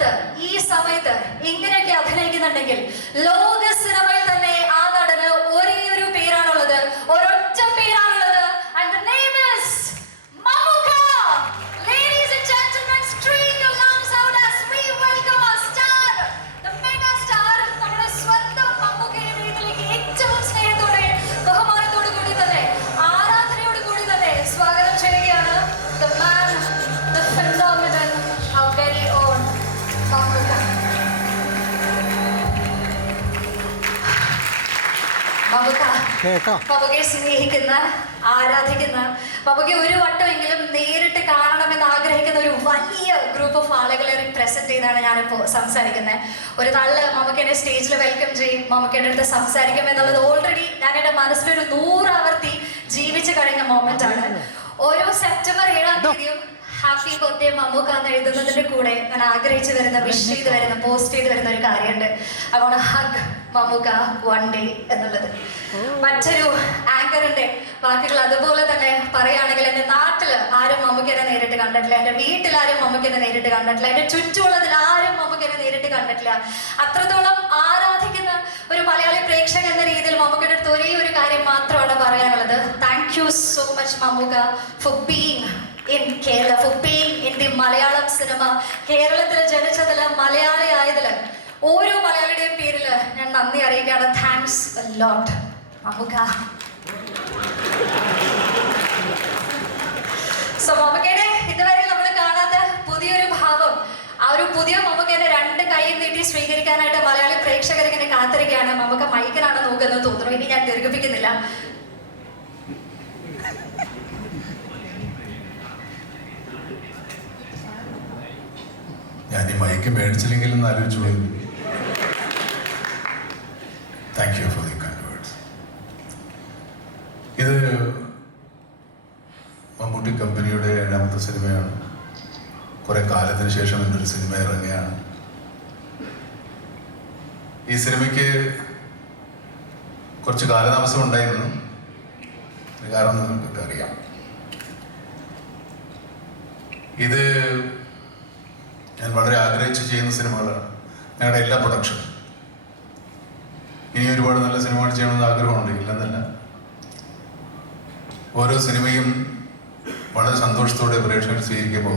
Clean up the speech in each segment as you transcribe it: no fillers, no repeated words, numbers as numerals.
കാലത്ത് ഈ സമയത്ത് ഇങ്ങനെയൊക്കെ അഭിനയിക്കുന്നുണ്ടെങ്കിൽ ലോക സിനിമയിൽ തന്നെ ആ നടന് ഒരേ ഒരു പേരാണുള്ളത്, ഒരൊറ്റ പേരാണുള്ളത്. And the name is Mamuka. Ladies and gentlemen, string your lungs out as we welcome our star, the mega star, നമ്മുടെ സ്വന്തം മമ്മൂക്കയെ വീട്ടിലേക്ക് ഏറ്റവും സ്നേഹത്തോടെ ബഹുമാനത്തോടു കൂടി തന്നെ ആരാധനയോട് കൂടി തന്നെ സ്വാഗതം ചെയ്യുകയാണ്. The man, the phenomenon, our very own Mamuka. മമ്മൂക്കയെ സ്നേഹിക്കുന്ന, ആരാധിക്കുന്ന, മമ്മൂക്കയെ ഒരു വട്ടമെങ്കിലും നേരിട്ട് കാണണമെന്ന് ആഗ്രഹിക്കുന്ന ഒരു വലിയ ഗ്രൂപ്പ് ഓഫ് ആളുകളെ റിപ്രസെന്റ് ചെയ്താണ് ഞാനിപ്പോൾ സംസാരിക്കുന്നത്. ഒരു നാളില് മമ്മൂക്കയെ സ്റ്റേജിൽ വെൽക്കം ചെയ്യും, മമ്മൂക്കയുടെ അടുത്ത് സംസാരിക്കും എന്നുള്ളത് ഓൾറെഡി ഞാൻ എൻ്റെ മനസ്സിലൊരു 100 ആവർത്തി ജീവിച്ചു കഴിഞ്ഞ മൊമെന്റ് ആണ്. ഓരോ സെപ്റ്റംബർ 7-ാം തീയതിയും ഹാപ്പി ബർത്ത്ഡേ മമ്മൂക്ക എന്ന് എഴുതുന്നതിന്റെ കൂടെ ഞാൻ ആഗ്രഹിച്ചു വരുന്ന, വിഷ് ചെയ്ത് വരുന്ന, പോസ്റ്റ് ചെയ്ത് വരുന്ന ഒരു കാര്യമുണ്ട്. I want to hug Mammookka one day എന്നുള്ളത്. മറ്റൊരു ആങ്കറിന്റെ വാക്കുകൾ അതുപോലെ തന്നെ പറയുകയാണെങ്കിൽ, എൻ്റെ നാട്ടിൽ ആരും മമ്മൂക്കനെ നേരിട്ട് കണ്ടിട്ടില്ല, എൻ്റെ വീട്ടിലാരും മമ്മൂക്കനെ നേരിട്ട് കണ്ടിട്ടില്ല, എൻ്റെ ചുറ്റുമുള്ളതിൽ ആരും മമ്മൂക്കനെ നേരിട്ട് കണ്ടിട്ടില്ല. അത്രത്തോളം ആരാധിക്കുന്ന ഒരു മലയാളി പ്രേക്ഷകൻ എന്ന രീതിയിൽ മമ്മൂക്കയുടെ അടുത്ത് ഒരേ ഒരു കാര്യം മാത്രമാണ് പറയാനുള്ളത്. Thank you so much Mammookka for being in Kerala, for being in the Malayalam cinema. കേരളത്തിൽ ജനിച്ചതിൽ, മലയാളി ആയതിൽ ഓരോ മലയാളിയുടെയും പേരിൽ ഞാൻ നന്ദി അറിയിക്കുകയാണ്. Thanks a lot Mammookka. So മമ്മൂക്കയുടെ ഇതുവരെ നമ്മൾ കാണാത്ത പുതിയൊരു ഭാവം, ആ ഒരു പുതിയ മമ്മൂക്കയുടെ 2 കൈയും നീട്ടി സ്വീകരിക്കാനായിട്ട് മലയാളി പ്രേക്ഷകർ ഇങ്ങനെ കാത്തിരിക്കുകയാണ്. മമ്മൂക്ക മൈക്കിനാണ് നോക്കുന്നത് തോന്നുന്നു. ഇനി ഞാൻ ദീർഘിപ്പിക്കുന്നില്ല. ഞാൻ ഈ മൈക്ക് മേടിച്ചില്ലെങ്കിലും ആലോചിച്ചു പോയി. Thank you for the kind words. ഇത് മമ്മൂട്ടി കമ്പനിയുടെ 7ാമത്തെ സിനിമയാണ്. കുറെ കാലത്തിന് ശേഷം എന്നൊരു സിനിമ ഇറങ്ങുകയാണ്. ഈ സിനിമയ്ക്ക് കുറച്ച് കാലതാമസം ഉണ്ടായിരുന്നു. കാരണം നിങ്ങൾക്കൊക്കെ അറിയാം. ഇത് ഞാൻ വളരെ ആഗ്രഹിച്ച് ചെയ്യുന്ന സിനിമകളാണ്. ഞങ്ങളുടെ എല്ലാ പ്രൊഡക്ഷനും ഇനി ഒരുപാട് നല്ല സിനിമകൾ ചെയ്യണമെന്ന് ആഗ്രഹമുണ്ട്, ഇല്ലെന്നല്ല. ഓരോ സിനിമയും വളരെ സന്തോഷത്തോടെ പ്രേക്ഷകർ സ്വീകരിക്കുമ്പോൾ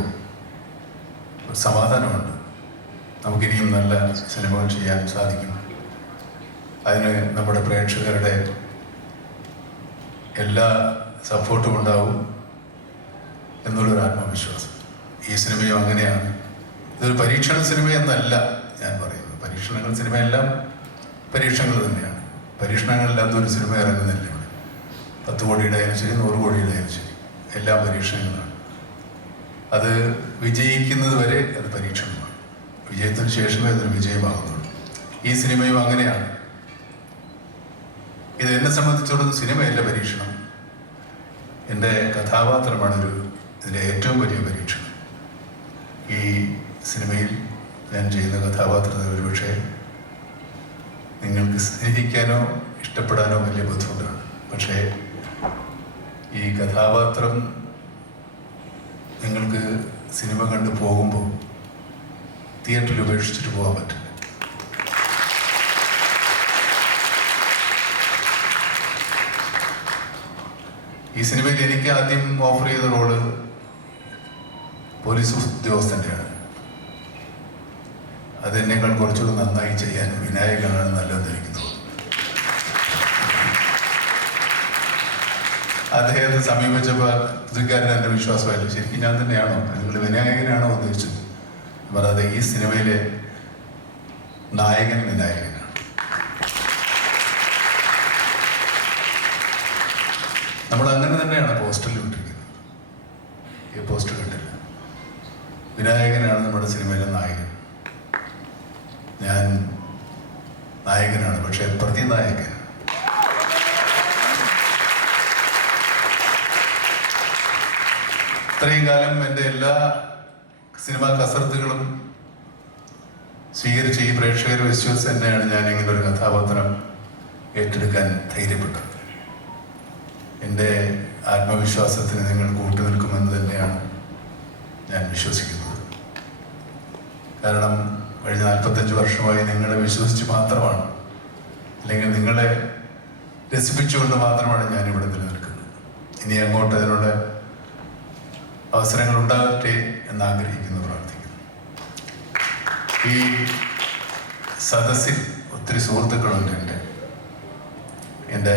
ഒരു സമാധാനമുണ്ട്. നമുക്കിനിയും നല്ല സിനിമകൾ ചെയ്യാൻ സാധിക്കും. അതിന് നമ്മുടെ പ്രേക്ഷകരുടെ എല്ലാ സപ്പോർട്ടും ഉണ്ടാവും എന്നുള്ളൊരു ആത്മവിശ്വാസം. ഈ സിനിമയും അങ്ങനെയാണ്. ഇതൊരു പരീക്ഷണ സിനിമയെന്നല്ല ഞാൻ പറയുന്നത്. പരീക്ഷണങ്ങൾ സിനിമയെല്ലാം പരീക്ഷണങ്ങൾ തന്നെയാണ്. പരീക്ഷണങ്ങളില്ലാത്ത ഒരു സിനിമ ഇറങ്ങുന്നില്ല ഇവിടെ. 10 കോടിയുടെ ആയാലും ശരി, 100 കോടിയുടെ ആയാലും ശരി, എല്ലാം പരീക്ഷണങ്ങളാണ്. അത് വിജയിക്കുന്നത് വരെ അത് പരീക്ഷണമാണ്. വിജയത്തിന് ശേഷമേ അതൊരു വിജയമാകുന്നുള്ളൂ. ഈ സിനിമയും അങ്ങനെയാണ്. ഇത് എന്നെ സംബന്ധിച്ചിടത്തോളം സിനിമയല്ല പരീക്ഷണം. എൻ്റെ കഥാപാത്രമാണ് ഇതിൻ്റെ ഏറ്റവും വലിയ പരീക്ഷണം. ഈ സിനിമയിൽ ഞാൻ ചെയ്യുന്ന കഥാപാത്രത്തിന് ഒരുപക്ഷെ നിങ്ങൾക്ക് സ്നേഹിക്കാനോ ഇഷ്ടപ്പെടാനോ വലിയ ബുദ്ധിമുട്ടാണ്. പക്ഷേ ഈ കഥാപാത്രം നിങ്ങൾക്ക് സിനിമ കണ്ട് പോകുമ്പോൾ തിയേറ്ററിൽ ഉപേക്ഷിച്ചിട്ട് പോകാൻ പറ്റില്ല. ഈ സിനിമയിൽ എനിക്ക് ആദ്യം ഓഫർ ചെയ്ത റോള് പോലീസ് ഉദ്യോഗസ്ഥൻ്റെയാണ്. അതെന്നേക്കാൾ കുറച്ചുകൂടി നന്നായി ചെയ്യാൻ വിനായകനാണ് നല്ലതെന്ന് എനിക്ക് തോന്നുന്നു. അദ്ദേഹത്തെ സമീപിച്ചപ്പോൾ പുതുക്കാരൻ എൻ്റെ വിശ്വാസമായില്ല. ശരിക്കും ഞാൻ തന്നെയാണോ, നിങ്ങൾ വിനായകനാണോ ഉദ്ദേശിച്ചത്? പറയാതെ ഈ സിനിമയിലെ നായകൻ വിനായകനാണ്. നമ്മൾ അങ്ങനെ തന്നെയാണ് പോസ്റ്ററിൽ വിട്ടിരിക്കുന്നത്. ഈ പോസ്റ്റർ കണ്ടില്ല. വിനായകനാണ് നമ്മുടെ സിനിമയിലെ നായകൻ. ഞാൻ നായകനാണ്, പക്ഷെ പ്രതിനായകൻ. ഇത്രയും കാലം എൻ്റെ എല്ലാ സിനിമാ കസർത്തുകളും സ്വീകരിച്ച് ഈ പ്രേക്ഷകർ വിശ്വസിച്ച് തന്നെയാണ് ഞാൻ ഇങ്ങനെ ഒരു കഥാപാത്രം ഏറ്റെടുക്കാൻ ധൈര്യപ്പെട്ടത്. എൻ്റെ ആത്മവിശ്വാസത്തിന് നിങ്ങൾ കൂട്ടുനിൽക്കുമെന്ന് തന്നെയാണ് ഞാൻ വിശ്വസിക്കുന്നത്. കാരണം കഴിഞ്ഞ 45 വർഷമായി നിങ്ങളെ വിശ്വസിച്ച് മാത്രമാണ്, അല്ലെങ്കിൽ നിങ്ങളെ രസിപ്പിച്ചുകൊണ്ട് മാത്രമാണ് ഞാനിവിടെ നിലനിൽക്കുന്നത്. ഇനി അങ്ങോട്ട് അതിനുള്ള അവസരങ്ങൾ ഉണ്ടാകട്ടെ എന്ന് ആഗ്രഹിക്കുന്നു, പ്രാർത്ഥിക്കുന്നു. ഈ സദസ്സിൽ ഒത്തിരി സുഹൃത്തുക്കളുണ്ട്. എൻ്റെ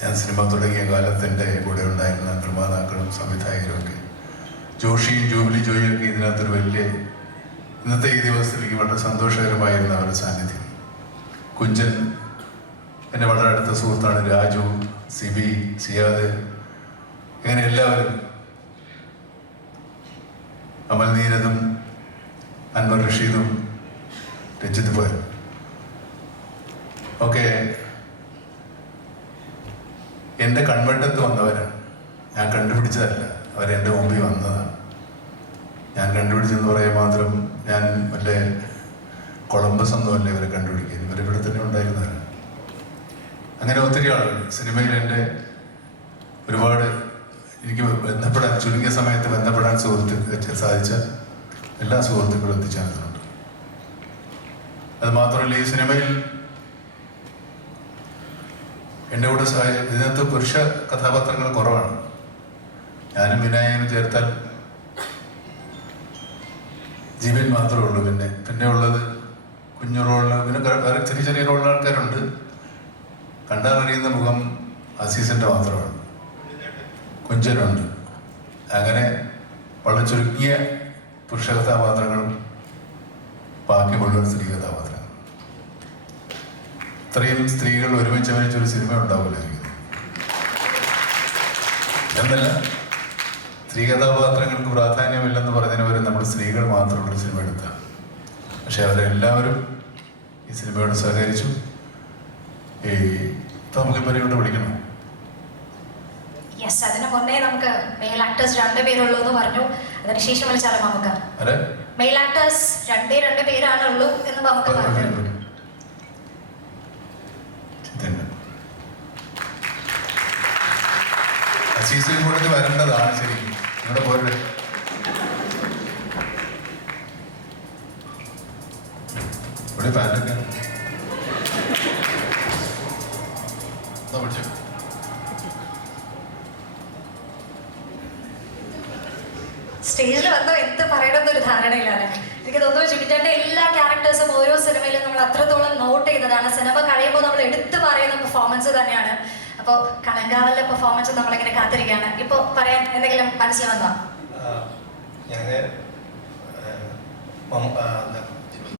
ഞാൻ സിനിമ തുടങ്ങിയ കാലത്ത് എൻ്റെ കൂടെ ഉണ്ടായിരുന്ന നിർമ്മാതാക്കളും സംവിധായകരും ഒക്കെ, ജോഷിയും ജൂബിലി ജോയും ഒക്കെ ഇതിനകത്തൊരു വലിയ, ഇന്നത്തെ ഈ ദിവസത്തിലേക്ക് വളരെ സന്തോഷകരമായിരുന്ന അവരുടെ സാന്നിധ്യം. കുഞ്ചൻ എൻ്റെ വളരെ അടുത്ത സുഹൃത്താണ്, രാജു, സിബി, സിയാദ്, ഇങ്ങനെ എല്ലാവരും, അമൽ നീരദും അൻവർ റഷീദും രഞ്ജിത്ത് പോയ ഒക്കെ എൻ്റെ കൺവെട്ടത്ത് വന്നവരാണ്. ഞാൻ കണ്ടുപിടിച്ചതല്ല, അവരെൻ്റെ മുമ്പിൽ വന്നതാണ്. ഞാൻ കണ്ടുപിടിച്ചെന്ന് പറയാൻ മാത്രം ഞാൻ വല്ല കൊളംബസ് ഒന്നുമല്ല ഇവരെ കണ്ടുപിടിക്കുക, ഇവരിവിടെ തന്നെ ഉണ്ടായിരുന്നവരാണ്. അങ്ങനെ ഒത്തിരി ആളുകൾ സിനിമയിൽ എൻ്റെ ഒരുപാട് എനിക്ക് ബന്ധപ്പെടാൻ, ചുരുങ്ങിയ സമയത്ത് ബന്ധപ്പെടാൻ സാധിച്ച എല്ലാ സുഹൃത്തുക്കളും എത്തിച്ചേർന്നിട്ടുണ്ട്. അത് മാത്രമല്ല, ഈ സിനിമയിൽ എൻ്റെ കൂടെ ഇതിനകത്ത് പുരുഷ കഥാപാത്രങ്ങൾ കുറവാണ്. ഞാനും വിനായകനും ചേർത്താൽ ജീവൻ മാത്രമേ ഉള്ളൂ. പിന്നെ ഉള്ളത് കുഞ്ഞു റോളിൽ, പിന്നെ വേറെ ചെറിയ ചെറിയ റോളിൽ ആൾക്കാരുണ്ട്. കണ്ടാൽ അറിയുന്ന മുഖം അസീസിൻ്റെ മാത്രമാണ്. കുഞ്ചനുണ്ട്. അങ്ങനെ വളരെ ചുരുങ്ങിയ പുരുഷ കഥാപാത്രങ്ങളും ബാക്കി മുഴുവൻ സ്ത്രീ കഥാപാത്രങ്ങൾ. ഇത്രയും സ്ത്രീകൾ ഒരുമിച്ച് അഭിനയിച്ചൊരു സിനിമ ഉണ്ടാവില്ലായിരിക്കും എന്നല്ല, സ്ത്രീ കഥാപാത്രങ്ങൾക്ക് പ്രാധാന്യമില്ലെന്ന് പറഞ്ഞതിന് പകരം നമ്മൾ സ്ത്രീകൾ മാത്രമുള്ളൊരു സിനിമ എടുത്താണ്. പക്ഷെ അവരെല്ലാവരും ഈ സിനിമയോട് സഹകരിച്ചു. നമുക്കിപ്പോൾ ഇവിടെ വിളിക്കണം. യെസ്, അതിന് മുന്നേ നമുക്ക് മെയിൽ ആക്ടേഴ്സ് 2 പേരുള്ളൂ എന്ന് പറഞ്ഞു. അതിനുശേഷം വിളിച്ചാലോ നമുക്ക്? മെയിൽ ആക്ടേഴ്സ് 2 പേരാണുള്ളൂ എന്ന് നമുക്ക് പറഞ്ഞു. അസീസും കൂടെ വരേണ്ടതാണ് ശരിക്കും. നിങ്ങളുടെ പോലെ ഇവിടെ പാൻറ്റൊക്കെ വിളിച്ചു. സ്റ്റേജിൽ വന്നോ എന്ത് പറയണമെന്നൊരു ധാരണയിലാണ്. എനിക്ക് തോന്നുന്നു ചുറ്റിച്ചാൻ്റെ എല്ലാ ക്യാരക്ടേഴ്സും ഓരോ സിനിമയിലും നമ്മൾ അത്രത്തോളം നോട്ട് ചെയ്തതാണ്. സിനിമ കഴിയുമ്പോൾ നമ്മൾ എടുത്തു പറയുന്ന പെർഫോമൻസ് തന്നെയാണ്. അപ്പോൾ കളങ്കാവലിലെ പെർഫോമൻസ് നമ്മളിങ്ങനെ കാത്തിരിക്കുകയാണ്. ഇപ്പോൾ പറയാൻ എന്തെങ്കിലും മനസ്സിൽ വന്നോ? ഞാൻ